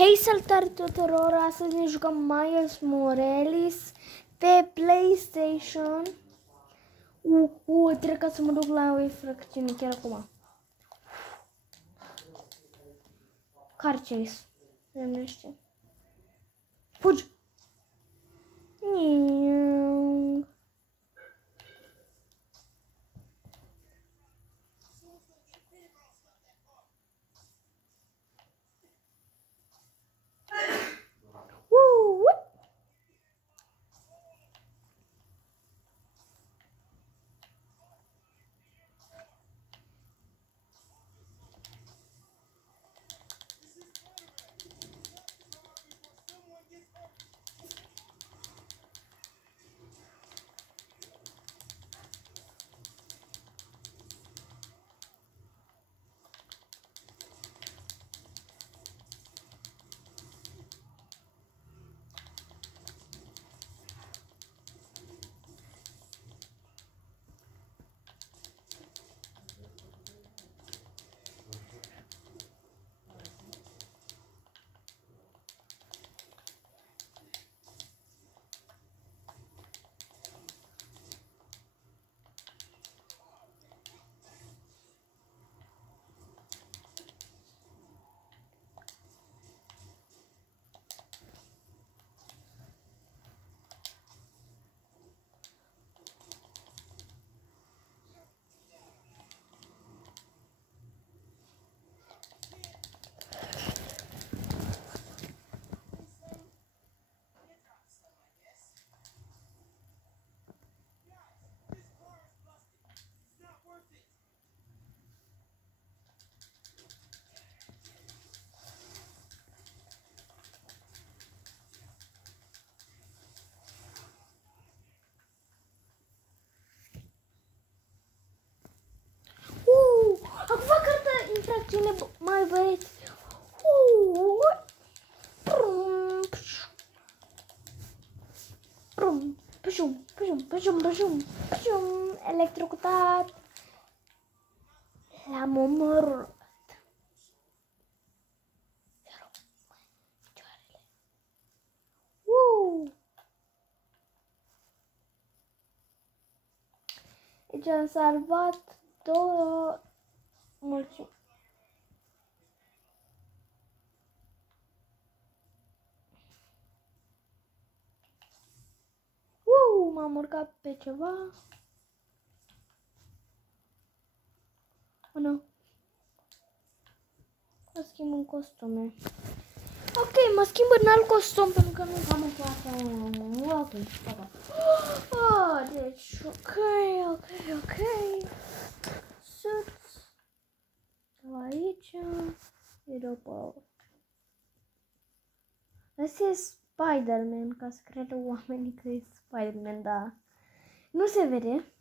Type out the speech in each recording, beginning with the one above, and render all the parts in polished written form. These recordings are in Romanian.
Hei, salutare tuturor! Astăzi ne jucăm Miles Morales pe PlayStation. Trebuie ca să mă duc la o infracțiune chiar acum. Car chase. Se numește. Fugi! Acum cărtă infracțiune, mai băieți. Electrocutat. L-am omorât. Deci am salvat două mulțimi. M-am urcat pe ceva. Nu. Mă schimb în costume. Ok, mă schimb în alt costum pentru că nu am în toate. Ok, deci, ok. Suits. Aici. Europa. Asta e Spider-Man, ca să credă oamenii că e Spider-Man, dar nu se vede.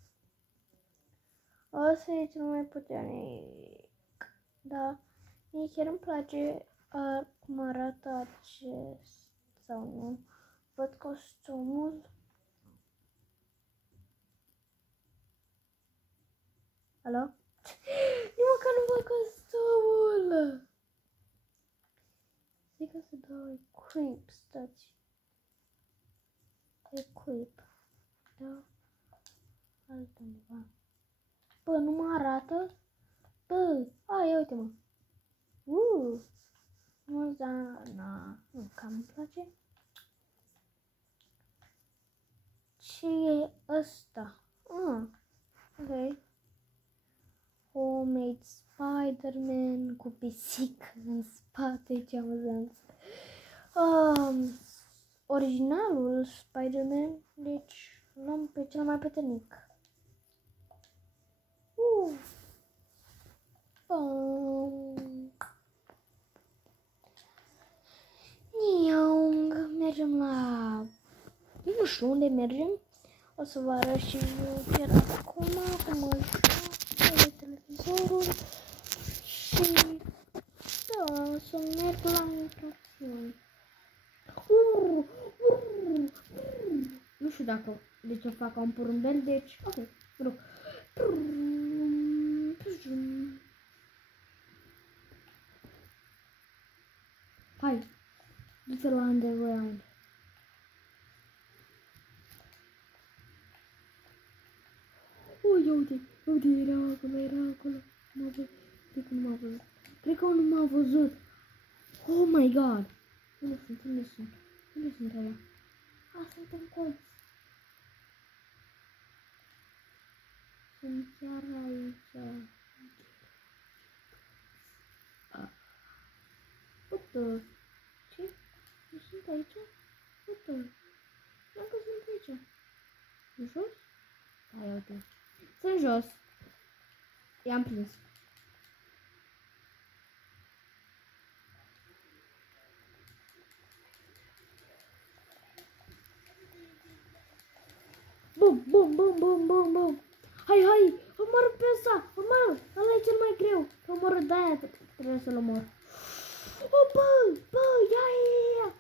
Asta e cel mai puternic. Da, mie chiar îmi place cum arată acest, sau nu. Văd costumul. Alo? Nici măcar nu văd costumul. Zic că să dau equip, stați. Equip. Da? Altundeva. Bă, nu mă arată? Bă, ia uite-mă. Nu, da, nu, cam îmi place. Ce e ăsta? Ok. Homemade Spider-Man cu pisică în spate, ce amuzant. Originalul Spider-Man, deci luăm pe cel mai puternic. Mergem la... Nu știu unde mergem. O să vă arăt și eu chiar acum cum mă joc televizorul. Și... da, să merg la infracțiune. Nu știu dacă de ce fac un porumbel, deci... ok, mă rog. Hai, Du-te la underground. Uite, era acolo. Cred că nu m-a văzut. Cred că nu m-a văzut. Oh my god. Unde sunt ăla? Sunt în colț. Sunt chiar aici. Uite. Ce? Nu sunt aici? Uite. Nu că sunt aici. Jos? Hai, uite. Sunt jos. I-am prins. Bum, bum, bum, bum, bum, bum. Hai, omoră pe ăsta, omoră, ăla e cel mai greu. Că omoră de-aia trebuie să-l omor. Oh, bă, ia.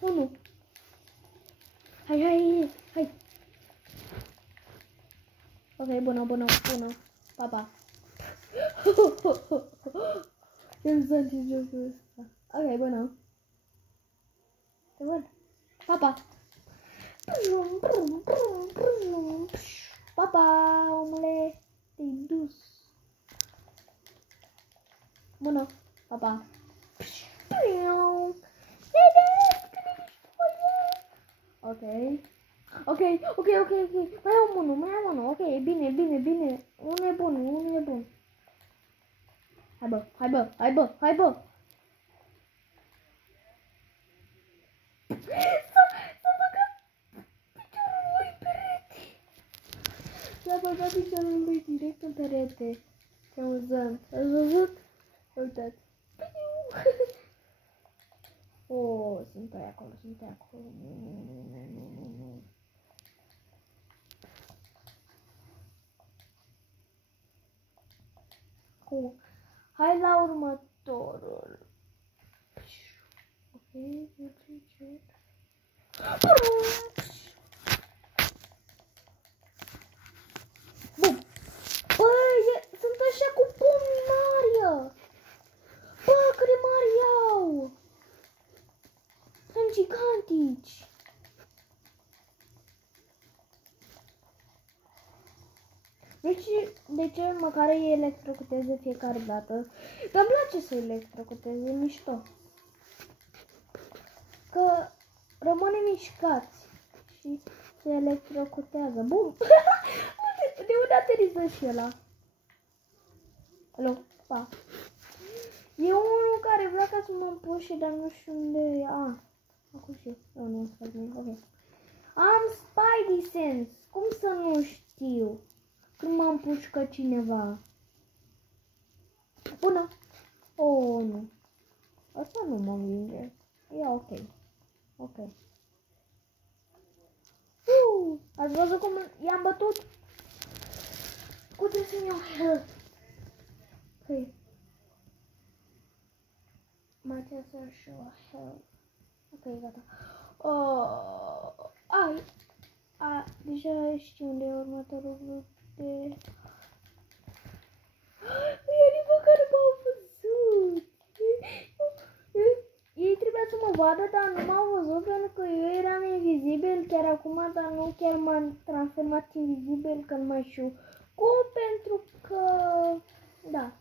Unu. Hai. Ok, bună. Papa. Eu sunt jocul ăsta. Ok, bună. Te văd. Papa. Papa, omule, te-ai dus. Bună, papa. Ok. Mai am unul. Ok, bine. Unul e bun. Hai bă. S-a băgat piciorul lui direct în perete. Ce amuzant. Ați văzut? Uitați. Oh, sunt pe acolo. Nu. Hai la următorul. Ok, ce? Bum! Băi, sunt așa cu pomii mari! Bă, cât de mari iau! Sunt gigantici! De ce măcar îi electrocuteze fiecare dată? Dar îmi place să electrocuteze, e mișto. Că rămâne mișcați și se electrocutează. Bum! De unde ateriză și ăla? Alo, pa. E unul care vrea ca să mă împușe, dar nu știu unde e. Acum și eu. Nu, ok. Am Spidey Sense. Cum să nu știu? Când mă împușcă cineva. Bună. Oh, nu. Asta nu mă învinge. E ok. Ați văzut cum i-am bătut? Cu desenul health. Ok. Mai trebuie să show health. Ok, gata. Deja știu unde e următorul grup de... Ei măcar m-au văzut. Ei trebuia să mă vadă, dar nu m-au văzut pentru că eu eram invizibil chiar acum, dar nu chiar m-am transformat invizibil că nu mai știu cum, pentru că... Da,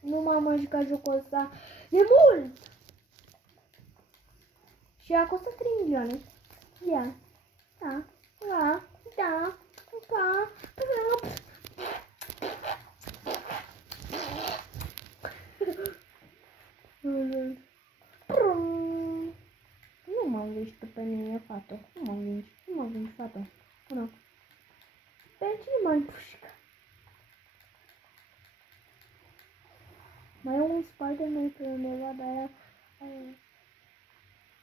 nu m-am mai jucat jocul ăsta de mult. Și a costat 3 milioane. Ia. Da. Nu mă învingi tu pe mine, fată. Nu mă învingi, fată. Nu. Pe cine m-ai pușcat? Mai e un Spider-Man pe undeva, dar aia...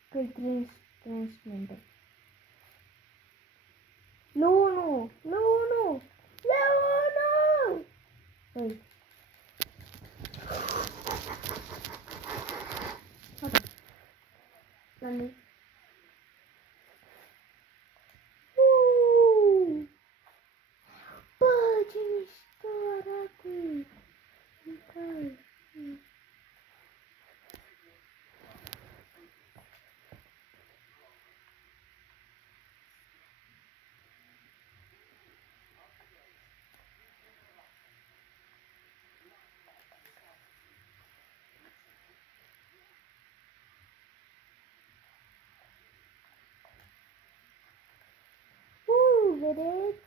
Că-i transmember. Lunu! Păi. Gata. La mine. Bă, ce mișto arată! vedeți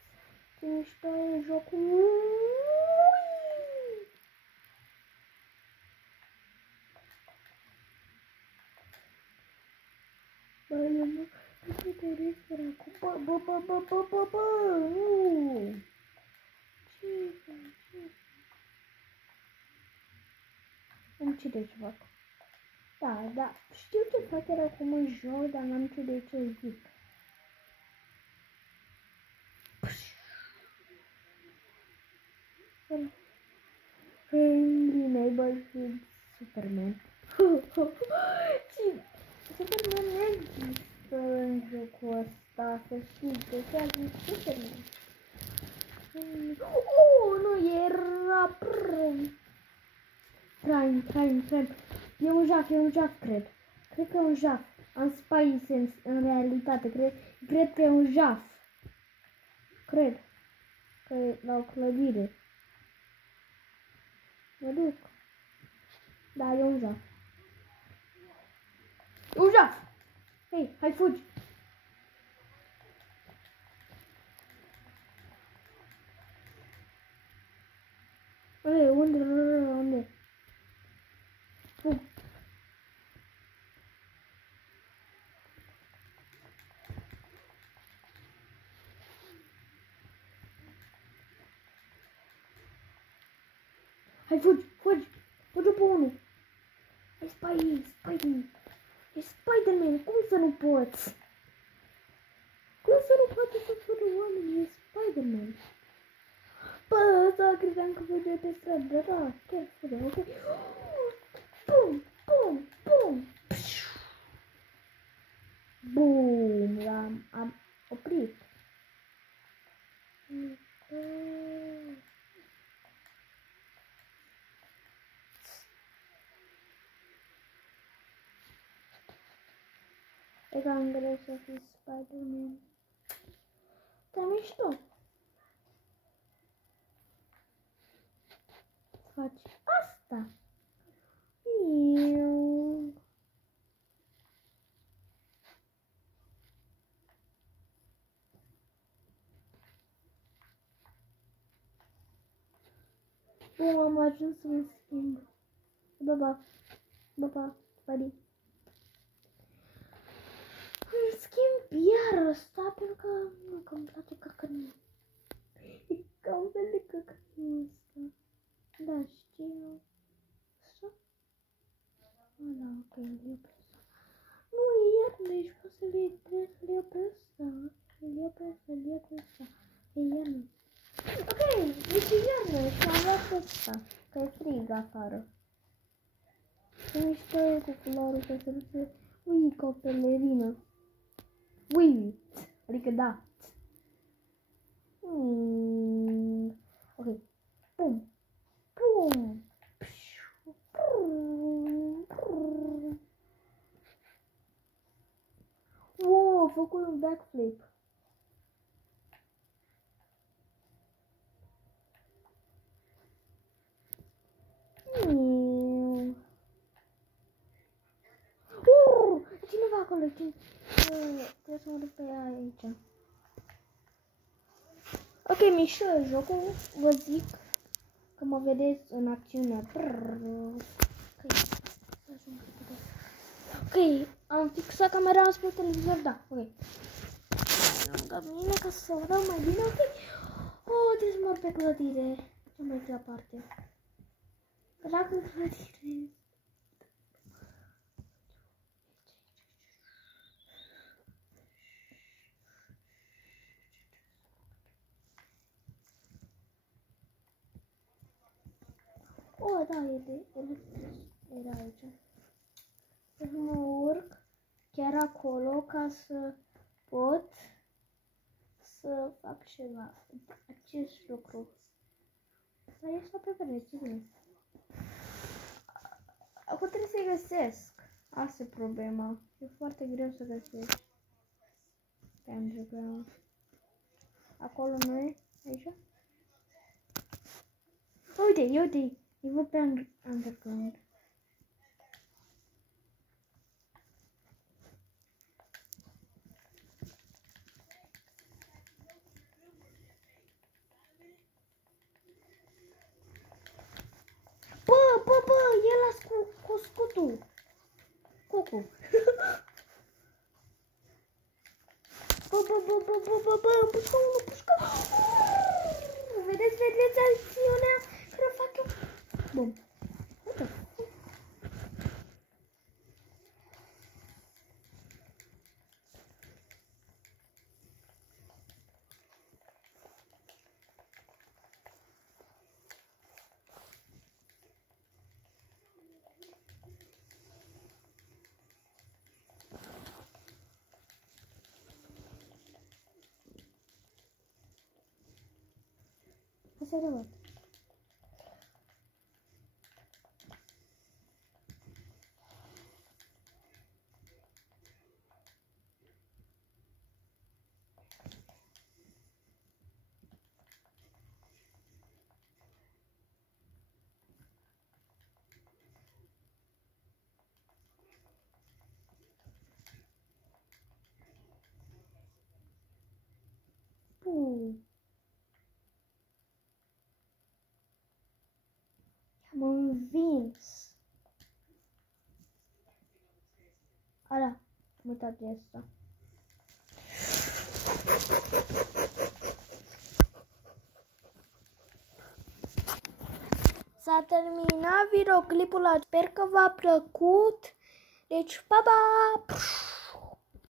ce mișto e jocul. Bă, eu nu doresc acum. Bă, nu! Ce îmi ce de ce fac? Da, știu ce fac era acum în joc, dar n-am ce de ce zic. Friendly Neighborhood Superman. Superman nu există în jocul ăsta, să știți, de ce a zis Superman? Nu era Prime. E un jaf, cred. Cred că e un jaf. Am Spidey Sense în realitate, cred că e un jaf. Cred că e la o clădire. Mă duc. Da, e un jaf. E un jaf! Hei, hai fugi! Unde? Fug! Hai, fugi! Fugi pe unul! E Spidey! E Spider-Man! Cum să nu poți? Cum să nu poți să fără oameni? E Spider-Man! Bă, ăsta credeam că fuge pe stradă, da, chiar fuge, ok? Bum! Bum! L-am oprit. E ca în greu să fii Spider-Man. Dar mișto. Faci asta. Bun, am ajuns să mă schimb. Baba, buddy. Îmi schimb iar ăsta pentru că nu că îmi place căcănul. E ca un fel de căcănul ăsta. Da, știu. Așa? Da, ok, îl iau pe ăsta. Nu, e iarnă, poate să-l iau pe ăsta. Îl iau pe ăsta. E iarnă. Ok, deci e iarnă și am luat pe ăsta. Că e frig afară. Ce mișto e cu culoarul să se duce. Ui, ca o pelerină. Ui, adică da. Ok. Pum. Wow, a făcut un backflip. Cineva acolo, trebuie să mă duc pe ea aici. Ok, mișto jocul, vă zic că mă vedeți în acțiune. Ok, am fixat camera spre televizor, da, ok. Lângă mine ca să o dau mai bine, ok. Oh, trebuie să mor pe clădire. Ce mai e aparte? Dragă clădire. Oh, da, era aici. Trebuie să mă urc chiar acolo ca să pot să fac ceva. Acest lucru. Dar este pe perete. Acum trebuie să-i găsesc. Asta e problema. E foarte greu să găsești. Pentru că acolo nu e. Aici? Uite. Eu văd pe underground. Muscutu. Cucu. Pușcă unul, pușcă. Vedeți acțiunea care o fac eu? Bun. Uite. Asta e rău. Am învins. Ala, am uitat de asta. S-a terminat videoclipul, sper că v-a plăcut. Deci, pa, pa!